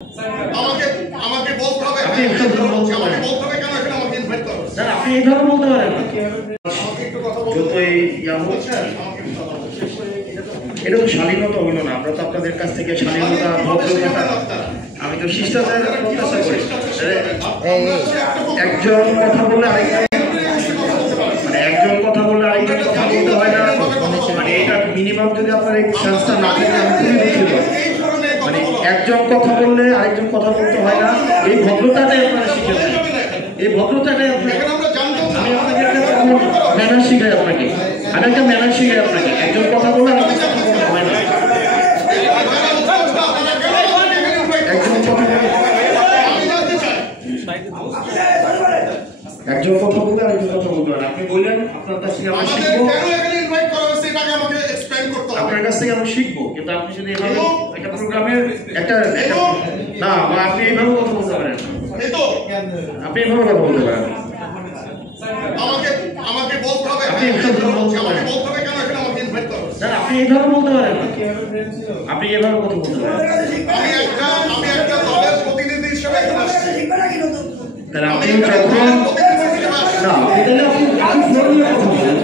আমাকে আমাকে বলতে হবে আপনি আমাকে বলতে হবে কেন এখানে আমাকে ইনভাইট করো স্যার আপনি এইভাবে বলতে পারেন না আমাকে একটু কথা বলতে যতই এটা তো শালীনতা হলো না। আমরা তো আপনাদের কাছ থেকে শালীনতা ভদ্রতা আমি তো শিষ্টাচার প্রত্যাশা করি। একজন কথা বললে আরেকজন মানে একজন কথা বললে আরেকজন কথা বলতে হয় না মানে এটা মিনিমাম যদি আপনার এই সেন্সটা না থাকে আমি খুবই দুঃখিত। মানে একজন কথা বললে আরেকজন কথা বলতে হয় না এই ভদ্রতাটাই আপনারা শিখেছেন। এই ভদ্রতাটাই আপনার আমি আপনাকে একটা ম্যানার শিখাই আপনাকে আমি একটা ম্যানার শিখাই আপনাকে একজন কথা বললে আরেকজন কথা বলতে হয় না একজন কথা বললে আরেকজন কথা বলতে হয় না। আপনি বললেন আপনার কাছ থেকে আমি শিখবো আপনার কাছ থেকে আমি শিখবো কিন্তু আপনি যদি এভাবে একটা প্রোগ্রামের একটা না আপনি এইভাবে কথা বলতে পারেন আপনি এইভাবে কথা বলতে পারেন আমাকে বলতে হবে আপনি আমাকে বলতে হবে কেন এখানে আমাকে ইনভাইট করো স্যার আপনি এইভাবে বলতে পারেন না আপনি এইভাবে কথা বলতে পারেন আমি একটা দলের প্রতিনিধি হিসেবে এখানে আসছি তাহলে আপনি যখন না আপনি তাহলে আপনি ফোন নিয়ে কথা বলেন